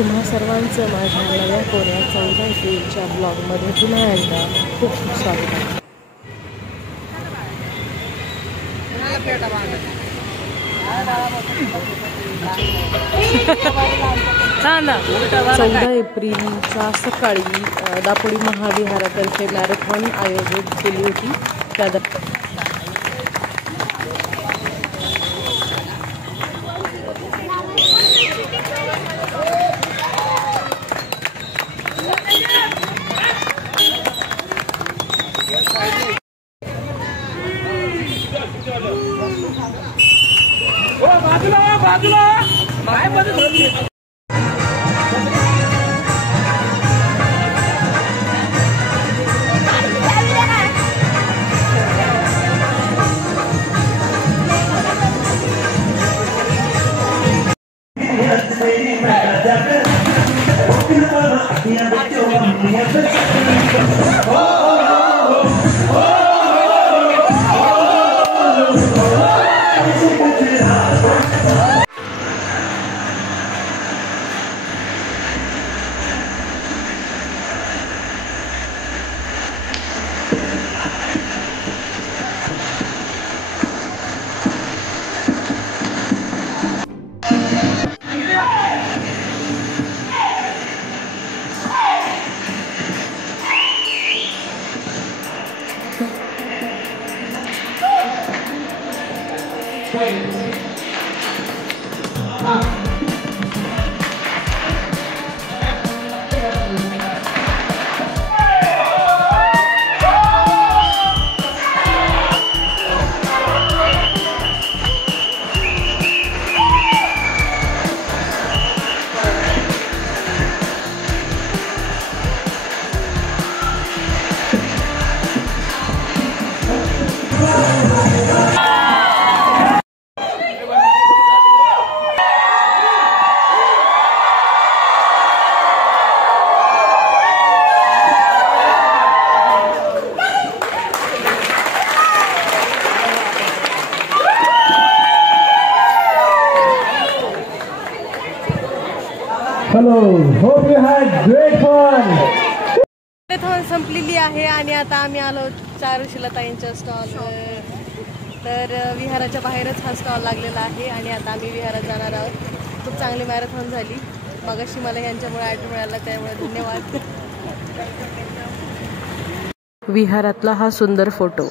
तुम्हा सर्वांचं माझ्या नव्या कोऱ्या 14 एप्रिलच्या ब्लॉगमध्ये पुन्हा एकदा खूप खूप स्वागत आहे. चौदा एप्रिलच्या सकाळी दापोडी महाविहारातर्फे मॅरेथॉन आयोजित केली होती. त्या Hello, hope you had great fun. Marathon संपलेली आहे आणि आता आम्ही आलो चारुशीलताईंच्या स्टॉलवर. तर विहाराच्या बाहेरच हा स्टॉल लागलेला आहे आणि आता आम्ही विहारात जाणार आहोत. खूप चांगली मॅरेथॉन झाली. मगाशी मला यांच्यामुळे ॲड मिळाला, त्यामुळे धन्यवाद. विहारातला हा सुंदर फोटो.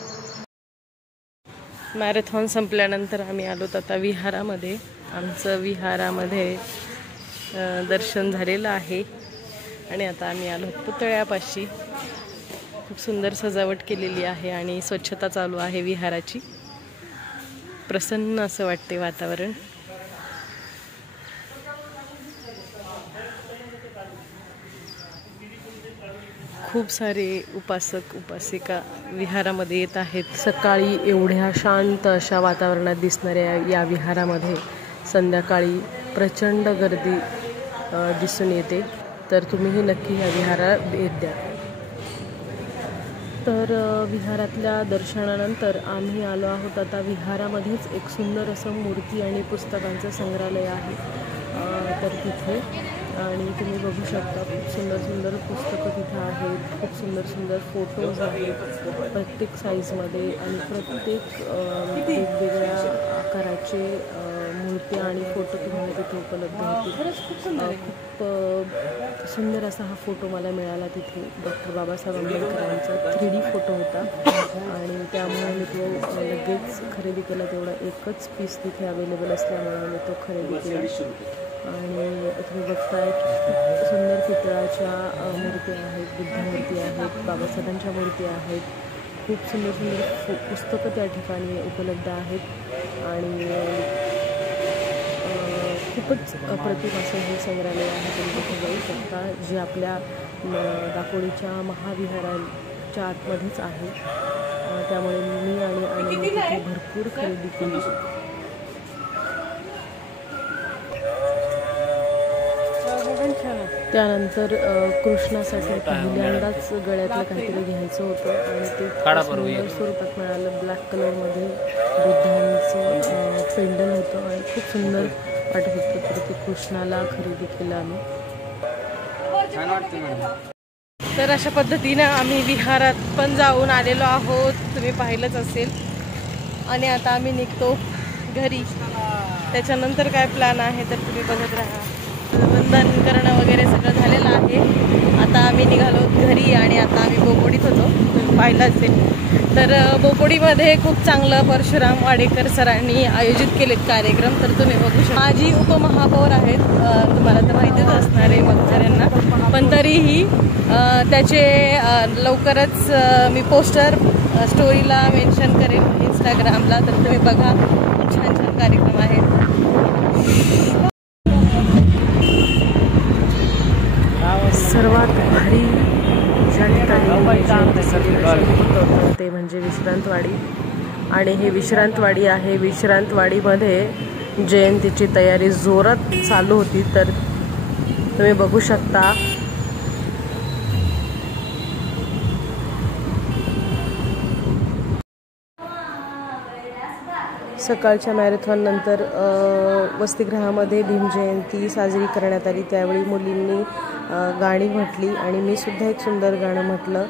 मॅरेथॉन संपल्यानंतर आम्ही आलोत आता विहारामध्ये. आमचं विहारामध्ये दर्शन झालेलं आहे आणि आता आम्ही आलो पुतळ्यापाशी. खूप सुंदर सजावट केलेली आहे आणि स्वच्छता चालू आहे विहाराची. प्रसन्न असं वाटते वातावरण. खूप सारे उपासक उपासिका विहारामध्ये येत आहेत. सकाळी एवढ्या शांत अशा वातावरणात दिसणाऱ्या या विहारामध्ये संध्याकाळी प्रचंड गर्दी दिसून येते. तर तुम्हीही नक्की या विहारात भेट द्या. तर विहारातल्या दर्शनानंतर आम्ही आलो आहोत आता विहारामध्येच एक सुंदर असं मूर्ती आणि पुस्तकांचं संग्रहालय आहे. तर तिथे आणि तुम्ही बघू शकता खूप सुंदर सुंदर पुस्तकं तिथे आहेत. खूप सुंदर सुंदर फोटोज आहेत प्रत्येक साईजमध्ये आणि प्रत्येक वेगवेगळ्या आकाराचे मूर्त्या आणि फोटो तुम्हाला तिथे उपलब्ध होतील. खूप सुंदर असा हा फोटो मला मिळाला तिथे. डॉक्टर बाबासाहेब आंबेडकरांचा 3D फोटो होता आणि त्यामुळे मी तो लगेच खरेदी केला. तेवढा एकच पीस तिथे अवेलेबल असल्यामुळे मी तो खरेदी केला. आणि तुम्ही बघताय खूप सुंदर पितळाच्या मूर्ती आहेत, बुद्धमूर्ती आहेत, बाबासाहेबांच्या मूर्ती आहेत. खूप सुंदर सुंदर पुस्तकं त्या ठिकाणी उपलब्ध आहेत आणि खूपच अप्रतिम असं हे संग्रहालय आहे. तुम्ही तिथे जाऊ शकता, जे आपल्या दापोलीच्या महाविहाराच्या आतमध्येच आहे. त्यामुळे मी आणि तिथे भरपूर खरेदी केली. त्यानंतर कृष्णासाठी पहिल्यांदाच गळ्यातलं काहीतरी घ्यायचं होतं आणि ते सुंदर स्वरूपात मिळालं. ब्लॅक कलरमध्ये बुद्धांचं पेंडल होतं आणि खूप सुंदर वाटत होतं. तर ते कृष्णाला खरेदी केलं आम्ही. छान वाटतं मॅडम. तर अशा पद्धतीनं आम्ही विहारात पण जाऊन आलेलो आहोत, तुम्ही पाहिलंच असेल. आणि आता आम्ही निघतो घरी. त्याच्यानंतर काय प्लॅन आहे तर तुम्ही बघत राहा. वंदन करणं वगैरे सगळं झालेलं आहे. आता आम्ही निघालो घरी आणि आता आम्ही बोपोडीत होतो, तुम्ही पाहिलं असेल. तर बोपोडीमध्ये खूप चांगलं परशुराम वाडेकर सरांनी आयोजित केलेत कार्यक्रम, तर तुम्ही बघू शकता. माझी उपमहापौर आहेत, तुम्हाला तर माहितीच असणार आहे बघणाऱ्यांना, पण तरीही त्याचे लवकरच मी पोस्टर स्टोरीला मेन्शन करेन इंस्टाग्रामला, तर तुम्ही बघा. छान छान कार्यक्रम आहेत. सर्वात भारी ज्या ठिकाणी होतं ते म्हणजे विश्रांतवाडी. आणि हे विश्रांतवाडी आहे. विश्रांतवाडीमध्ये जयंतीची तयारी जोरात चालू होती, तर तुम्ही बघू शकता. सकाळच्या मॅरेथॉन नंतर वसतिगृहामध्ये भीमजयंती साजरी करण्यात आली. त्यावेळी मुलींनी गाणी म्हटली आणि मी सुद्धा एक सुंदर गाणं म्हटलं.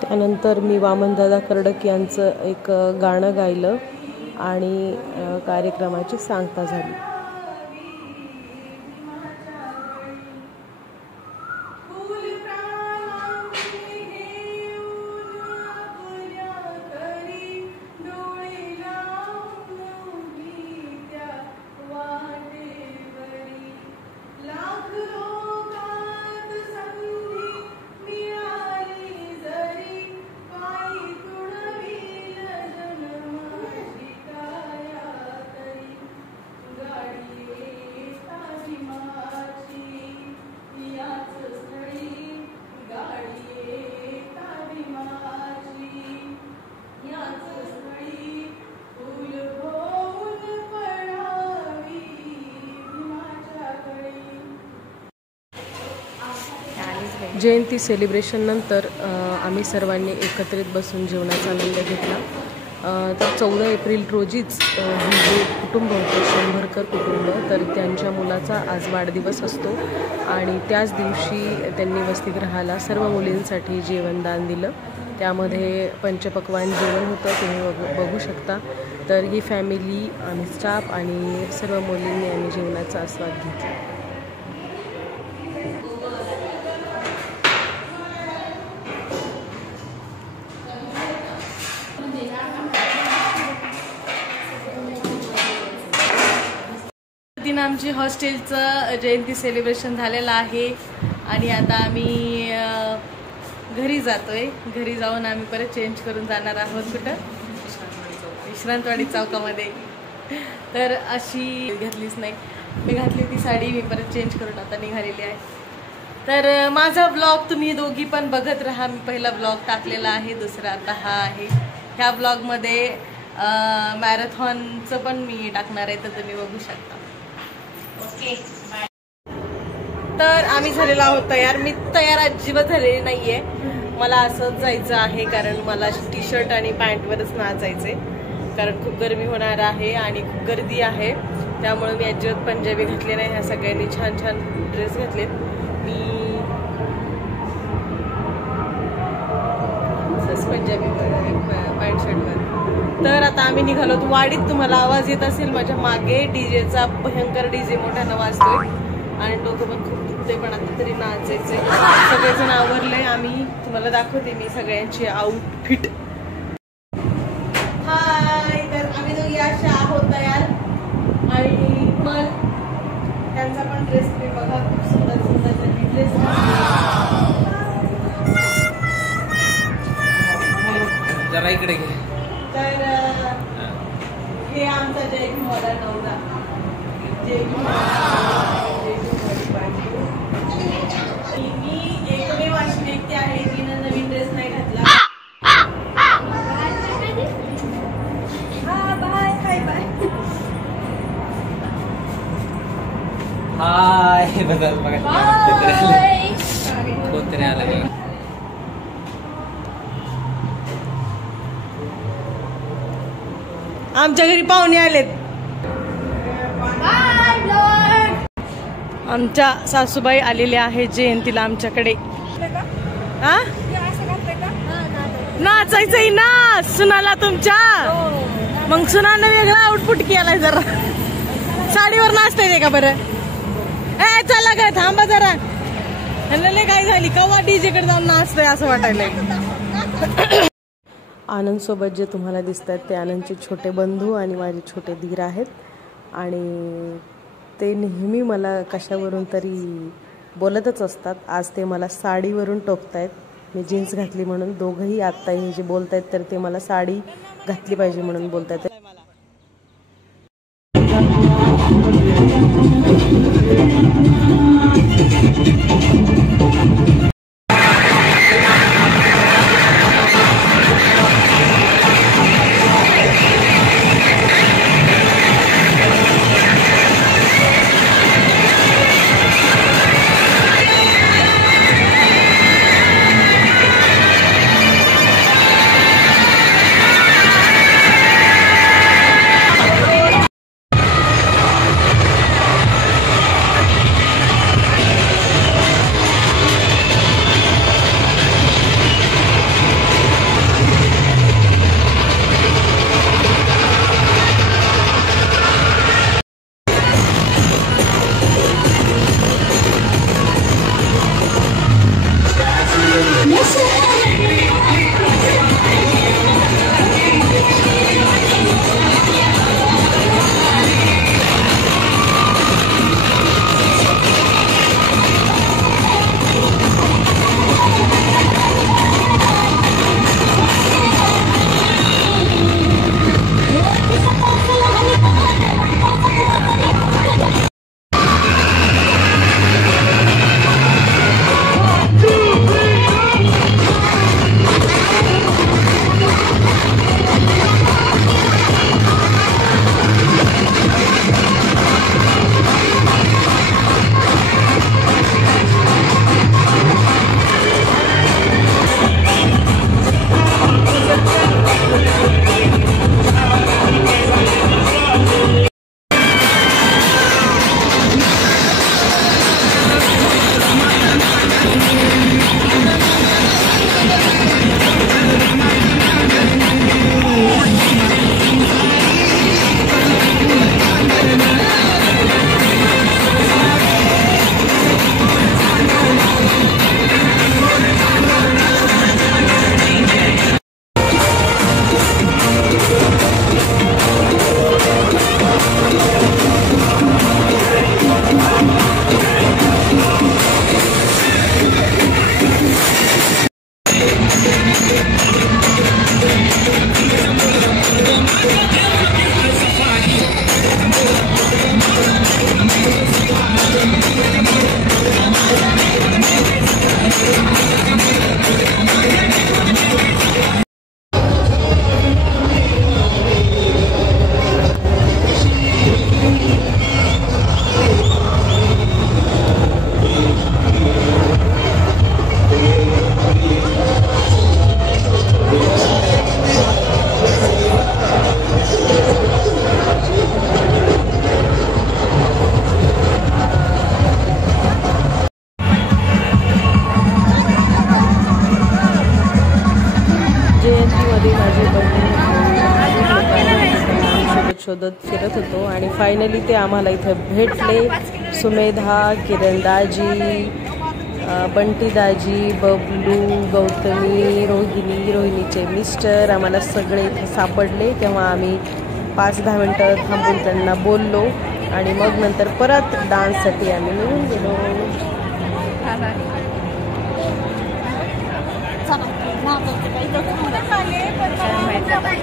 त्यानंतर मी वामनदादा कर्डक यांचं एक गाणं गायलं आणि कार्यक्रमाची सांगता झाली. जयंती सेलिब्रेशन नंतर आम्ही सर्वांनी एकत्रित बसून जेवणाचा आनंद घेतला. तर 14 एप्रिल रोजीच ही जे कुटुंब होतं शंभरकर कुटुंब, तर त्यांच्या मुलाचा आज वाढदिवस असतो आणि त्याच दिवशी त्यांनी वसतिगृहाला सर्व मुलींसाठी जेवणदान दिलं. त्यामध्ये पंचपक्वान्न जेवण होतं, तुम्ही बघू शकता. तर ही फॅमिली, आम्ही स्टाफ आणि सर्व मुलींनी आम्ही जेवणाचा आस्वाद घेतला. आमची हॉस्टेलचं जयंती सेलिब्रेशन झालेलं आहे आणि आता आम्ही घरी जातोय. घरी जाऊन आम्ही परत चेंज करून जाणार आहोत. कुठं? विश्रांतवाडी चौकामध्ये. तर अशी घातलीच नाही, मी घातली होती साडी, मी परत चेंज करून आता निघालेली आहे. तर माझा ब्लॉग तुम्ही दोघी पण बघत राहा. मी पहिला ब्लॉग टाकलेला आहे, दुसरा आता हा आहे. ह्या ब्लॉगमध्ये मॅरेथॉनचं पण मी टाकणार आहे, तर तुम्ही बघू शकता. ओके, तर आम्ही झालेलो आहोत तयार. मी तयार अजिबात झालेली नाहीये, मला असंच जायचं आहे कारण मला टी शर्ट आणि पॅन्टवरच नाचायचे, कारण खूप गरमी होणार आहे आणि खूप गर्दी आहे. त्यामुळे मी अजिबात पंजाबी घातले नाही. ह्या सगळ्यांनी छान छान ड्रेस घातलेत. मी पंजाबी पॅन्ट शर्टवर. तर आता आम्ही निघालो वाडीत. तुम्हाला आवाज येत असेल माझ्या मागे, डीजेचा भयंकर डीजे मोठ्यानं वाजतोय आणि डोकं पण खूप दुखते, पण आता तरी नाचायचंय. सगळेजण आवरले. आम्ही तुम्हाला दाखवते मी सगळ्यांची आउटफिट. हाय, तर आम्ही दोघी अशा आहोत तयार आणि पण त्यांचा पण ड्रेस तुम्ही बघा, खूप सुंदर सुंदर ड्रेस. जरा इकडे घे. तर हे आमचा जय भीमवाला नवरा. जय मी एकमेव अशी व्यक्ती आहे जिनं नवीन ड्रेस नाही घातला. हाय बदल बघा कोणतरी आलं बघा. आमच्या घरी पाहुणे आलेत. आमच्या सासूबाई आलेल्या आहे जयंतीला आमच्याकडे. हा, नाचायचंय ना सुनाला तुमच्या. मग सुनानं वेगळा आउटपुट केलाय. जरा साडीवर नाचताय का बरं? ए चला काय, थांबा जरा. काय झाली कवा डीजे कडे जाऊन नाचतंय असं वाटायलंय. आनंद सोबत जे तुम्हाला दिसत आहेत ते आनंदचे छोटे बंधू आणि माझे छोटे दीर आहेत. आणि ते नेहमी मला कशावरून तरी बोलतच असतात. आज ते मला साडीवरून टोकतायत. मी जीन्स घातली म्हणून. दोघंही आत्ता हे जे बोलत आहेत तर ते मला साडी घातली पाहिजे म्हणून बोलत आहेत. शोधत फिरत होतो आणि फायनली ते आम्हाला इथे भेटले. सुमेधा, किरणदाजी, बंटीदाजी, बबलू, गौतमी, रोहिणीचे मिस्टर आम्हाला सगळे इथे सापडले. तेव्हा आम्ही 5-10 मिनटं थांबून त्यांना बोललो आणि मग नंतर परत डान्ससाठी आम्ही निघून गेलो.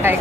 काय